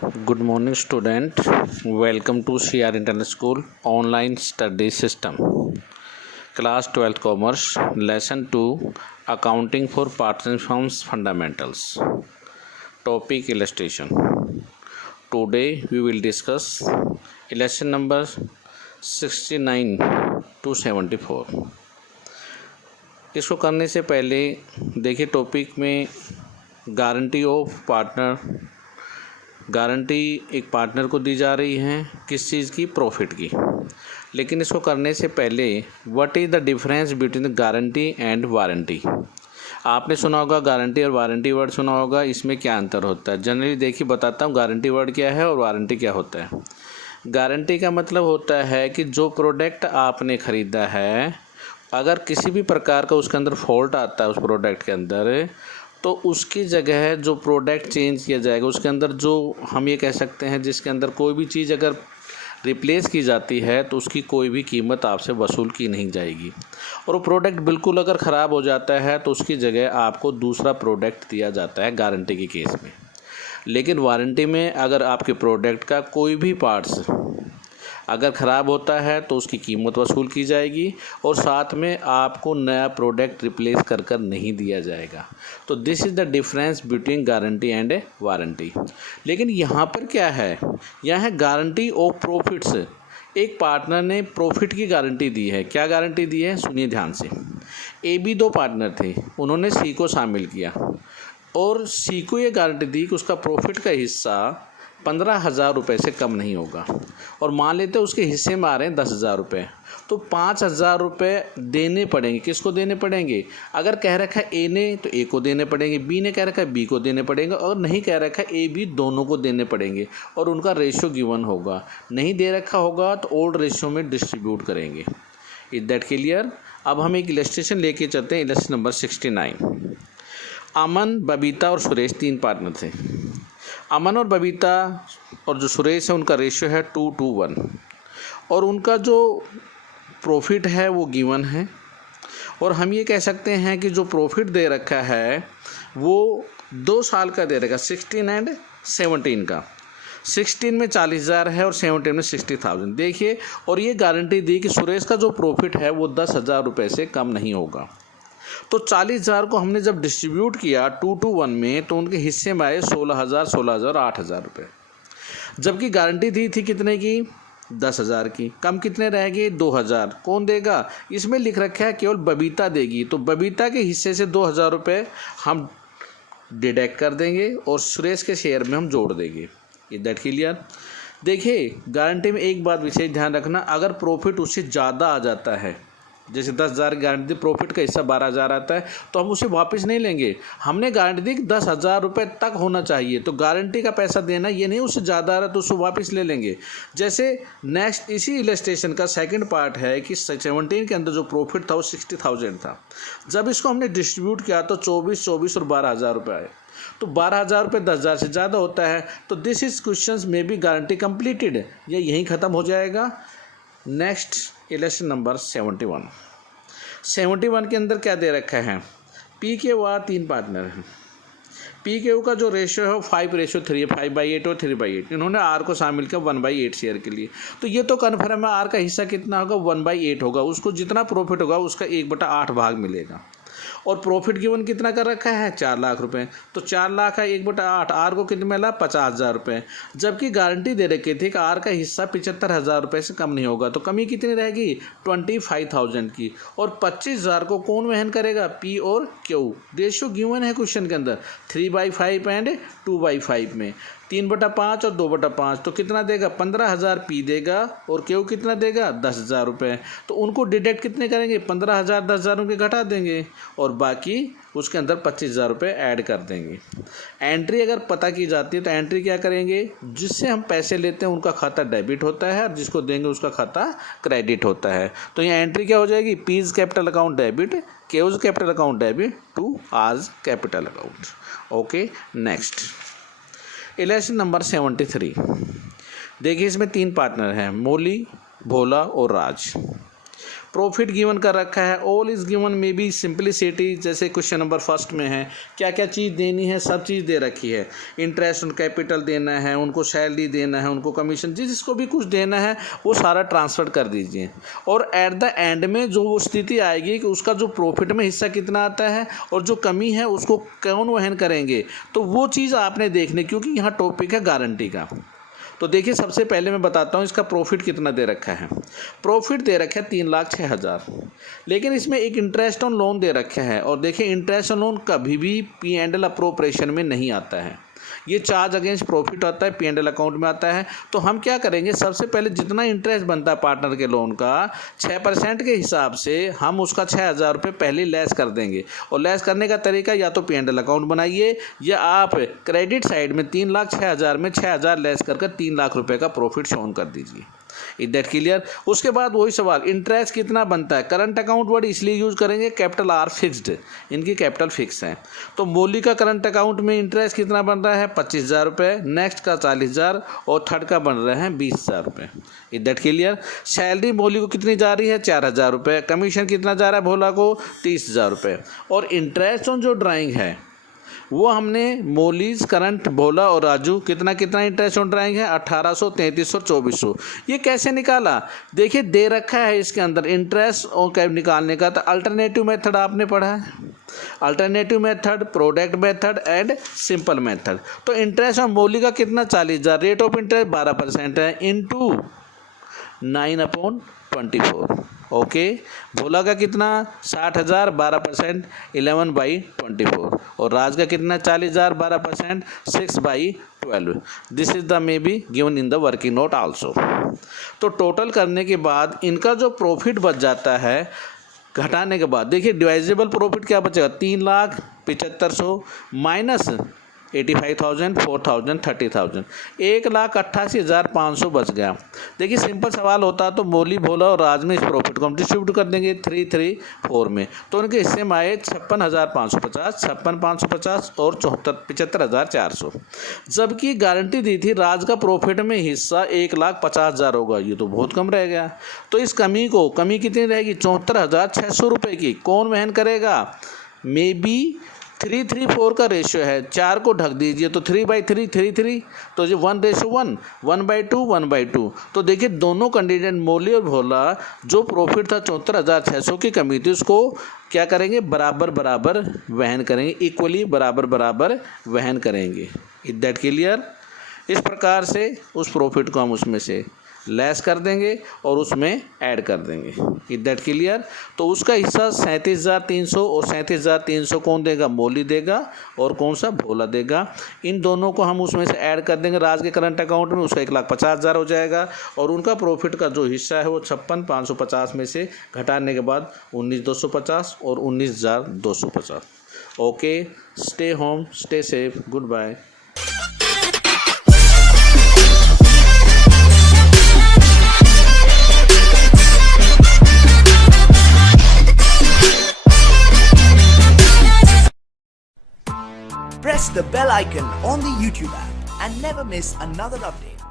Good morning, student. Welcome to CR Internet School Online Study System. Class 12th Commerce, Lesson 2 Accounting for Parts and Firms Fundamentals. Topic Illustration. Today we will discuss lesson number 69 to 74. इसको करने से पहले देखिए topic में guarantee of partner. Guarantee एक partner को दी जा रही है किस चीज़ की, प्रॉफिट की। लेकिन इसको करने से पहले what is the difference between guarantee and warranty. आपने सुना होगा गारंटी और वारंटी वर्ड सुना होगा, इसमें क्या अंतर होता है। जनरली देखिए बताता हूँ गारंटी वर्ड क्या है और वारंटी क्या होता है। गारंटी का मतलब होता है कि जो प्रोडक्ट आपने ख़रीदा है अगर किसी भी प्रकार का उसके अंदर फॉल्ट आता है उस प्रोडक्ट के अंदर, तो उसकी जगह जो प्रोडक्ट चेंज किया जाएगा उसके अंदर जो हम ये कह सकते हैं जिसके अंदर कोई भी चीज़ अगर रिप्लेस की जाती है तो उसकी कोई भी कीमत आपसे वसूल की नहीं जाएगी। और वो प्रोडक्ट बिल्कुल अगर ख़राब हो जाता है तो उसकी जगह आपको दूसरा प्रोडक्ट दिया जाता है गारंटी के केस में। लेकिन वारंटी में अगर आपके प्रोडक्ट का कोई भी पार्ट्स अगर ख़राब होता है तो उसकी कीमत वसूल की जाएगी और साथ में आपको नया प्रोडक्ट रिप्लेस कर नहीं दिया जाएगा। तो this is the difference between guarantee and warranty. लेकिन यहाँ पर क्या है, यहाँ है गारंटी ऑफ प्रॉफिट्स। एक पार्टनर ने प्रॉफिट की गारंटी दी है। क्या गारंटी दी है, सुनिए ध्यान से। ए बी दो पार्टनर थे, उन्होंने सी को शामिल किया और सी को ये गारंटी दी कि उसका प्रॉफिट का हिस्सा 15,000 रुपये से कम नहीं होगा। और मान लेते हैं उसके हिस्से में आ रहे हैं 10,000 रुपये, तो 5,000 रुपये देने पड़ेंगे। किसको देने पड़ेंगे, अगर कह रखा है ए ने तो ए को देने पड़ेंगे, बी ने कह रखा है बी को देने पड़ेंगे, और नहीं कह रखा है ए बी दोनों को देने पड़ेंगे। और उनका रेशियो गिवन होगा, नहीं दे रखा होगा तो ओल्ड रेशियो में डिस्ट्रीब्यूट करेंगे। Is that clear. अब हम एक इलस्ट्रेशन लेके चलते हैं। Illustration number 69। अमन, बबीता और सुरेश तीन पार्टनर थे। अमन और बबीता और जो सुरेश है उनका रेशियो है 2:1 और उनका जो प्रॉफिट है वो गिवन है। और हम ये कह सकते हैं कि जो प्रॉफिट दे रखा है वो 2 साल का दे रखा, 16 एंड 17 का। 16 में 40,000 है और 17 में 60,000। देखिए, और ये गारंटी दी कि सुरेश का जो प्रॉफिट है वो 10,000 रुपये से कम नहीं होगा। तो 40,000 को हमने जब डिस्ट्रीब्यूट किया 2:1 में तो उनके हिस्से में आए 16,000, 16,000, 8,000 रुपये। जबकि गारंटी दी थी कितने की, 10,000 की। कम कितने रहेगी, 2,000। कौन देगा, इसमें लिख रखा है केवल बबीता देगी। तो बबीता के हिस्से से 2,000 रुपये हम डिडक्ट कर देंगे और सुरेश के शेयर में हम जोड़ देंगे। Is that clear. देखिए गारंटी में एक बात विशेष ध्यान रखना, अगर प्रॉफिट उससे ज़्यादा आ जाता है, जैसे 10,000 की गारंटी दी, प्रॉफिट का हिस्सा 12,000 आता है, तो हम उसे वापस नहीं लेंगे। हमने गारंटी दी कि 10,000 रुपये तक होना चाहिए, तो गारंटी का पैसा देना, ये नहीं उससे ज़्यादा आ रहा तो उसको वापस ले लेंगे। जैसे नेक्स्ट इसी इलस्ट्रेशन का सेकंड पार्ट है कि 17 के अंदर जो प्रॉफिट था वो 60,000 था। जब इसको हमने डिस्ट्रीब्यूट किया तो 24 और 12,000 रुपये आए। तो 12,000 रुपये 10,000 से ज़्यादा होता है। तो दिस इज क्वेश्चंस में भी गारंटी कंप्लीटेड, ये यहीं ख़त्म हो जाएगा। नेक्स्ट इलेक्शन नंबर 71 के अंदर क्या दे रखा है, पी के बाद 3 पार्टनर हैं। पी के का जो रेशियो है वो 5:3 है, 5/8 और 3/8। इन्होंने आर को शामिल किया 1/8 शेयर के लिए। तो ये तो कन्फर्म है आर का हिस्सा कितना होगा, 1/8 होगा। उसको जितना प्रॉफिट होगा उसका 1/8 भाग मिलेगा। और प्रॉफिट गिवन कितना कर रखा है, 4 लाख रुपए। तो 4 लाख है 1/8, आर को कितना मिला, 50,000 रुपये। जबकि गारंटी दे रखी थी कि आर का हिस्सा 75,000 रुपये से कम नहीं होगा। तो कमी कितनी रहेगी, 25,000 की। और 25,000 को कौन वहन करेगा, पी और क्यू। रेशियो गिवन है क्वेश्चन के अंदर 3/5 एंड 2/5 में। 3/5 और 2/5 तो कितना देगा, 15,000 पी देगा और क्यू कितना देगा, 10,000 रुपये। तो उनको डिडक्ट कितने करेंगे, 15,000 10,000 उनके घटा देंगे और बाकी उसके अंदर 25,000 रुपये ऐड कर देंगे। एंट्री अगर पता की जाती है तो एंट्री क्या करेंगे, जिससे हम पैसे लेते हैं उनका खाता डेबिट होता है और जिसको देंगे उसका खाता क्रेडिट होता है। तो यहाँ एंट्री क्या हो जाएगी, P's capital account debit, Q's capital account debit to आज capital account. Okay, next election number 73। देखिए इसमें 3 पार्टनर हैं, मोली, भोला और राज। प्रॉफिट गिवन कर रखा है, all is given may be simplicity, जैसे क्वेश्चन नंबर फर्स्ट में है क्या क्या चीज़ देनी है, सब चीज़ दे रखी है। इंटरेस्ट ऑन कैपिटल देना है, उनको सैलरी देना है, उनको कमीशन, जिसको भी कुछ देना है वो सारा ट्रांसफ़र कर दीजिए। और एट द एंड में जो वो स्थिति आएगी कि उसका जो प्रॉफिट में हिस्सा कितना आता है और जो कमी है उसको कौन वहन करेंगे, तो वो चीज़ आपने देखनी, क्योंकि यहाँ टॉपिक है गारंटी का। तो देखिए सबसे पहले मैं बताता हूँ इसका प्रॉफिट कितना दे रखा है। प्रॉफिट दे रखा है 3,06,000, लेकिन इसमें एक इंटरेस्ट ऑन लोन दे रखा है। और देखिए इंटरेस्ट ऑन लोन कभी भी P&L अप्रोप्रिएशन में नहीं आता है, ये चार्ज अगेंस्ट प्रॉफिट आता है, P&L अकाउंट में आता है। तो हम क्या करेंगे, सबसे पहले जितना इंटरेस्ट बनता है पार्टनर के लोन का 6% के हिसाब से हम उसका 6,000 रुपये पहले लेस कर देंगे। और लेस करने का तरीका या तो P&L अकाउंट बनाइए या आप क्रेडिट साइड में 3,06,000 में 6,000 लेस करके 3 लाख रुपये का प्रॉफिट शोन कर दीजिए। Is that clear. उसके बाद वही सवाल, इंटरेस्ट कितना बनता है, करंट अकाउंट वर्ड इसलिए यूज करेंगे, कैपिटल आर फिक्स्ड, इनकी कैपिटल फिक्स है। तो मौली का करंट अकाउंट में इंटरेस्ट कितना बन रहा है 25,000 रुपये, नेक्स्ट का 40,000 और थर्ड का बन रहे हैं 20,000 रुपये। Is that clear. सैलरी मौली को कितनी जा रही है 4,000 रुपये, कमीशन कितना जा रहा है भोला को 30,000 रुपये। और इंटरेस्ट ऑन जो ड्राइंग है वो हमने मोलीज, करंट, भोला और राजू कितना कितना इंटरेस्ट ऑन ड्राइंग है 1,800, 3,300, 2,400। ये कैसे निकाला, देखिए दे रखा है इसके अंदर इंटरेस्ट और कैब निकालने का। तो अल्टरनेटिव मेथड आपने पढ़ा है, alternative method, product method and simple method. तो इंटरेस्ट ऑन मोली का कितना 40,000, रेट ऑफ इंटरेस्ट 12% है, इंटू 9/24। ओके, भोला का कितना 60,000, 12%, 11/24। और राज का कितना 40,000, 12%, 6/12। This is the may be given in the working note also. तो टोटल करने के बाद इनका जो प्रॉफिट बच जाता है घटाने के बाद, देखिए डिवाइजेबल प्रॉफिट क्या बचेगा 3,75,000 माइनस 85,000, 4,000, 30,000, 1,88,500 बच गया। देखिए सिंपल सवाल होता तो मौली, भोला और राज में इस प्रॉफिट को हम डिस्ट्रीब्यूट कर देंगे 3,3,4 में। तो उनके हिस्से में आए 56,550, 56,550 और 75,400। जबकि गारंटी दी थी राज का प्रॉफिट में हिस्सा 1,50,000 होगा, ये तो बहुत कम रह गया। तो इस कमी कितनी रहेगी 74,600 रुपये की। कौन वहन करेगा, मे बी 3:4 का रेशियो है, 4 को ढक दीजिए तो 3/3, 3:3, तो ये 1:1, 1/2, 1/2। तो देखिए दोनों कैंडिडेट मौली और भोला जो प्रॉफिट था 74,600 की कमी थी उसको क्या करेंगे, बराबर बराबर वहन करेंगे, इक्वली बराबर बराबर वहन करेंगे। Is that clear. इस प्रकार से उस प्रॉफिट को हम उसमें से लेस कर देंगे और उसमें ऐड कर देंगे। Is that clear. तो उसका हिस्सा 37,300 और 37,300 कौन देगा, मौली देगा और कौन सा, भोला देगा। इन दोनों को हम उसमें से ऐड कर देंगे राज के करंट अकाउंट में, उसका 1,50,000 हो जाएगा। और उनका प्रॉफिट का जो हिस्सा है वो 56,550 में से घटाने के बाद 19,250 और 19,250। Okay, stay home, stay safe, goodbye. Press the bell icon on the YouTube app and never miss another update.